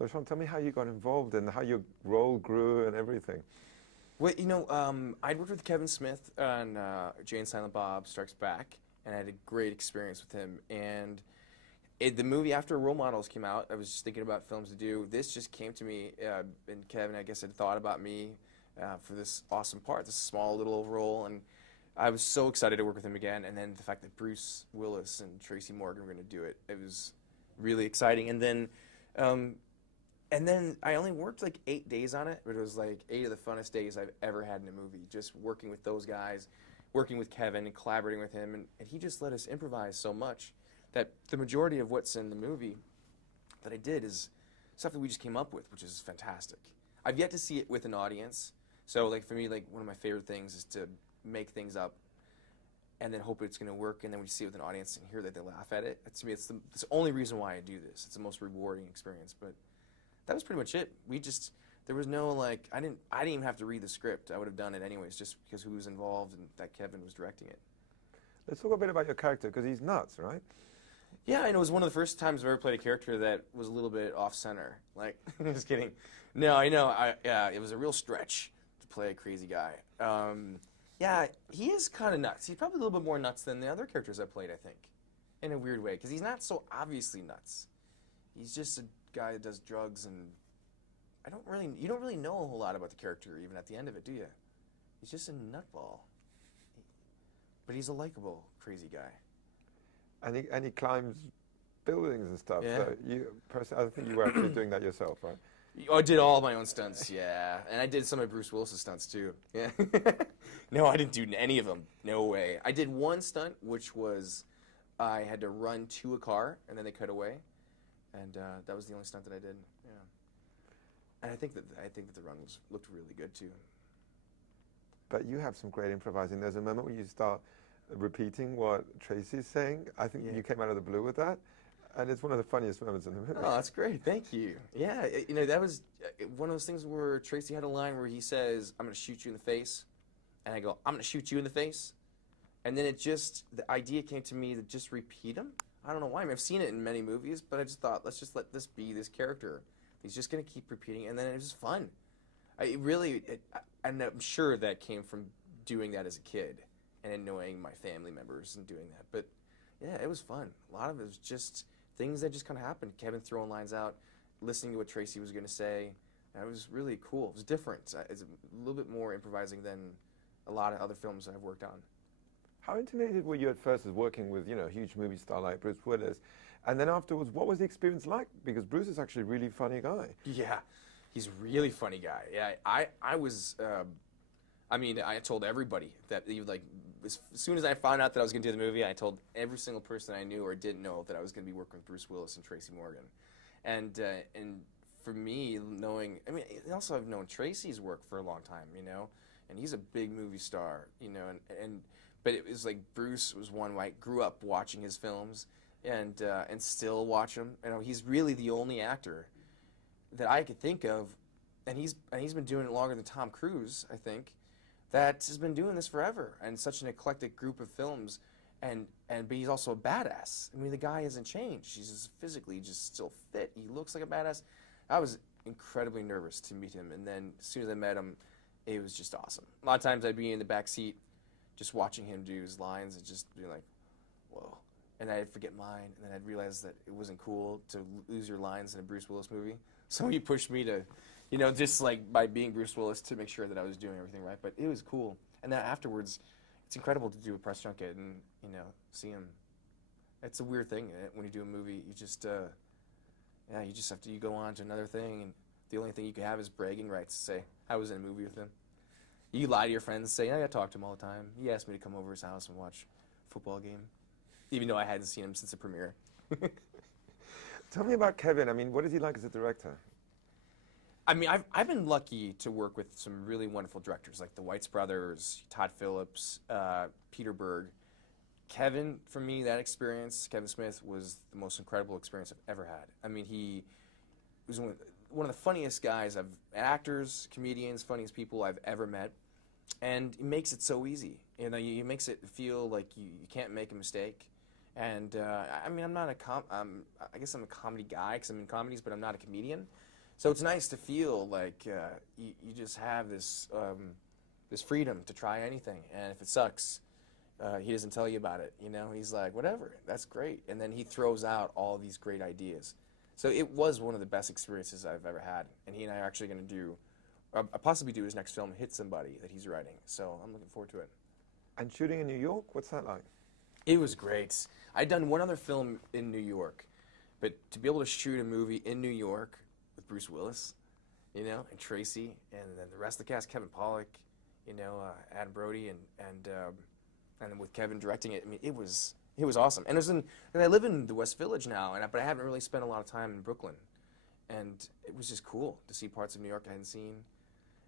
So Sean, tell me how you got involved and how your role grew and everything. Well, I'd worked with Kevin Smith on Jay and Silent Bob Strikes Back, and I had a great experience with him. And the movie after Role Models came out, I was just thinking about films to do. This just came to me, and Kevin, I guess, had thought about me for this awesome part, this small little role, and I was so excited to work with him again. And then the fact that Bruce Willis and Tracy Morgan were going to do it, it was really exciting. Um, and then I only worked like 8 days on it, but it was like 8 of the funnest days I've ever had in a movie. Just working with those guys, working with Kevin and collaborating with him, and he just let us improvise so much that the majority of what's in the movie that I did is stuff that we just came up with, which is fantastic. I've yet to see it with an audience, so like for me, like one of my favorite things is to make things up and then hope it's going to work, and then we see it with an audience and hear that they laugh at it. To me, it's the only reason why I do this. It's the most rewarding experience, but that was pretty much it. There was no like, I didn't even have to read the script. I would have done it anyways, just because who was involved and that Kevin was directing it. Let's talk a bit about your character, because he's nuts, right? Yeah, and it was one of the first times I've ever played a character that was a little bit off-center. Like, just kidding. No, I know. It was a real stretch to play a crazy guy. Yeah, he is kind of nuts. He's probably a little bit more nuts than the other characters I've played, I think, in a weird way, because he's not so obviously nuts. He's just a guy that does drugs, and you don't really know a whole lot about the character even at the end of it, do you? He's just a nutball. But he's a likable, crazy guy. And he climbs buildings and stuff. Yeah. So I think you were actually doing that yourself, right? Oh, I did all my own stunts, yeah. And I did some of Bruce Willis's stunts, too. Yeah. No, I didn't do any of them. No way. I did one stunt, which was I had to run to a car, and then they cut away. And that was the only stunt that I did, yeah. And I think that the run looked really good, too. But you have some great improvising. There's a moment where you start repeating what Tracy's saying. I think you came out of the blue with that. And it's one of the funniest moments in the movie. Oh, that's great. Thank you. Yeah, that was one of those things where Tracy had a line where he says, "I'm going to shoot you in the face." And I go, "I'm going to shoot you in the face." And then the idea came to me to just repeat him. I don't know why. I mean, I've seen it in many movies, but I just thought, let's just let this be this character. He's just going to keep repeating, and then it was just fun. And I'm sure that came from doing that as a kid and annoying my family members and doing that. But, yeah, it was fun. A lot of it was just things that just kind of happened. Kevin throwing lines out, listening to what Tracy was going to say. It was really cool. It was different. It's a little bit more improvising than a lot of other films I've worked on. How intimidated were you at first as working with, a huge movie star like Bruce Willis? And then afterwards, what was the experience like? Because Bruce is actually a really funny guy. Yeah, he's a really funny guy. Yeah, I was, I told everybody that, as soon as I found out that I was going to do the movie, I told every single person I knew or didn't know that I was going to be working with Bruce Willis and Tracy Morgan. And for me, also I've known Tracy's work for a long time, and he's a big movie star, but it was like Bruce was one where I grew up watching his films and still watch him. He's really the only actor that I could think of, and he's been doing it longer than Tom Cruise, I think, that has been doing this forever, and such an eclectic group of films, but he's also a badass. I mean, the guy hasn't changed. He's just physically just still fit. He looks like a badass. I was incredibly nervous to meet him, and then as soon as I met him, it was just awesome. A lot of times I'd be in the back seat just watching him do his lines and just being like, whoa. And I'd forget mine, and then I'd realize that it wasn't cool to lose your lines in a Bruce Willis movie. So he pushed me to, just like by being Bruce Willis to make sure that I was doing everything right. But it was cool. And then afterwards, it's incredible to do a press junket and, see him. It's a weird thing when you do a movie. You just, you just have to, you go on to another thing, and the only thing you can have is bragging rights to say, I was in a movie with him. You lie to your friends and say, I talk to him all the time. He asked me to come over his house and watch a football game, even though I hadn't seen him since the premiere. Tell me about Kevin. I mean, what is he like as a director? I've been lucky to work with some really wonderful directors, like the Weitz brothers, Todd Phillips, Peter Berg. Kevin, for me, that experience, Kevin Smith, was the most incredible experience I've ever had. He was one of the funniest guys, actors, comedians, funniest people I've ever met. And he makes it so easy. He makes it feel like you can't make a mistake. And I'm not I guess I'm a comedy guy because I'm in comedies, but I'm not a comedian. So it's nice to feel like you just have this this freedom to try anything, and if it sucks, he doesn't tell you about it. You know, he's like, whatever, that's great, and then he throws out all these great ideas. So it was one of the best experiences I've ever had, and he and I are actually going to do, possibly do his next film, Hit Somebody, that he's writing. So I'm looking forward to it. And shooting in New York, what's that like? It was great. I'd done one other film in New York, but to be able to shoot a movie in New York with Bruce Willis, you know, and Tracy, and then the rest of the cast, Kevin Pollak, you know, Adam Brody, and then with Kevin directing it, I mean, it was awesome. And I live in the West Village now, but I haven't really spent a lot of time in Brooklyn, and it was just cool to see parts of New York I hadn't seen.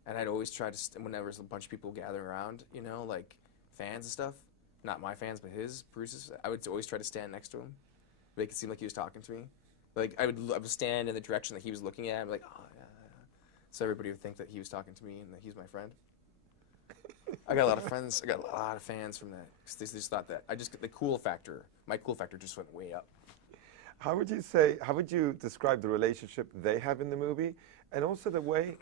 And I'd always try to, whenever there's a bunch of people gathering around, you know, like fans and stuff, not my fans, but Bruce's, I would always try to stand next to him, make it seem like he was talking to me. Like I would stand in the direction that he was looking at, and be like, oh yeah, yeah. So everybody would think that he was talking to me and that he's my friend. I got a lot of friends. I got a lot of fans from that. They just thought that. The cool factor, my cool factor just went way up. How would you describe the relationship they have in the movie, and also the way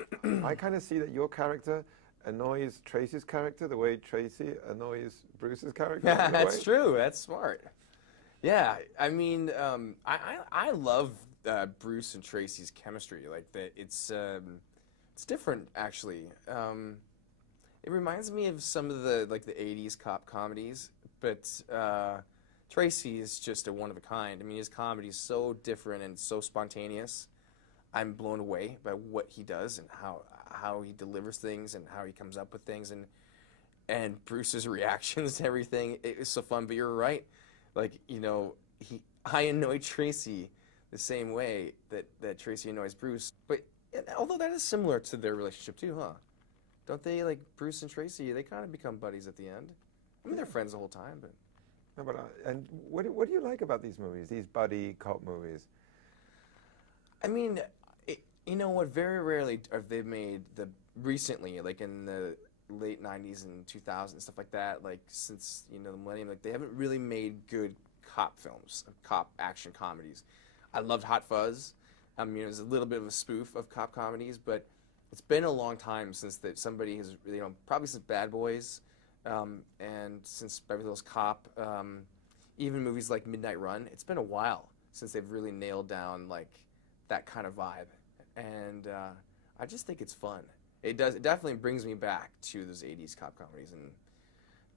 I kind of see that your character annoys Tracy's character, the way Tracy annoys Bruce's character? That's true. That's smart. Yeah, I mean, I love Bruce and Tracy's chemistry. Like it's different actually. It reminds me of some of the 80s cop comedies, but Tracy is just a one of a kind. I mean, his comedy is so different and so spontaneous. I'm blown away by what he does and how he delivers things and how he comes up with things, and Bruce's reactions to everything. It was so fun. But you're right. Like, you know, I annoy Tracy the same way that Tracy annoys Bruce. But although that is similar to their relationship too, huh? Don't they, like Bruce and Tracy, they kind of become buddies at the end? I mean, they're friends the whole time, but... No, but and what do you like about these movies, these buddy cop movies? I mean, you know what, very rarely have they made recently, like in the late 90s and 2000s, stuff like that, like since, you know, the millennium, like they haven't really made good cop films, cop action comedies. I loved Hot Fuzz. I mean, it was a little bit of a spoof of cop comedies, but it's been a long time since somebody has, you know, probably since Bad Boys, and since Beverly Hills Cop, even movies like Midnight Run. It's been a while since they've really nailed down like that kind of vibe, and I just think it's fun. It definitely brings me back to those 80s cop comedies,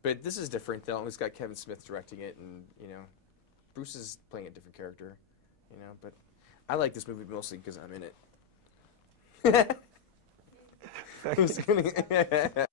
but this is different though. It's got Kevin Smith directing it, and you know, Bruce is playing a different character, you know. But I like this movie mostly because I'm in it. Who's gonna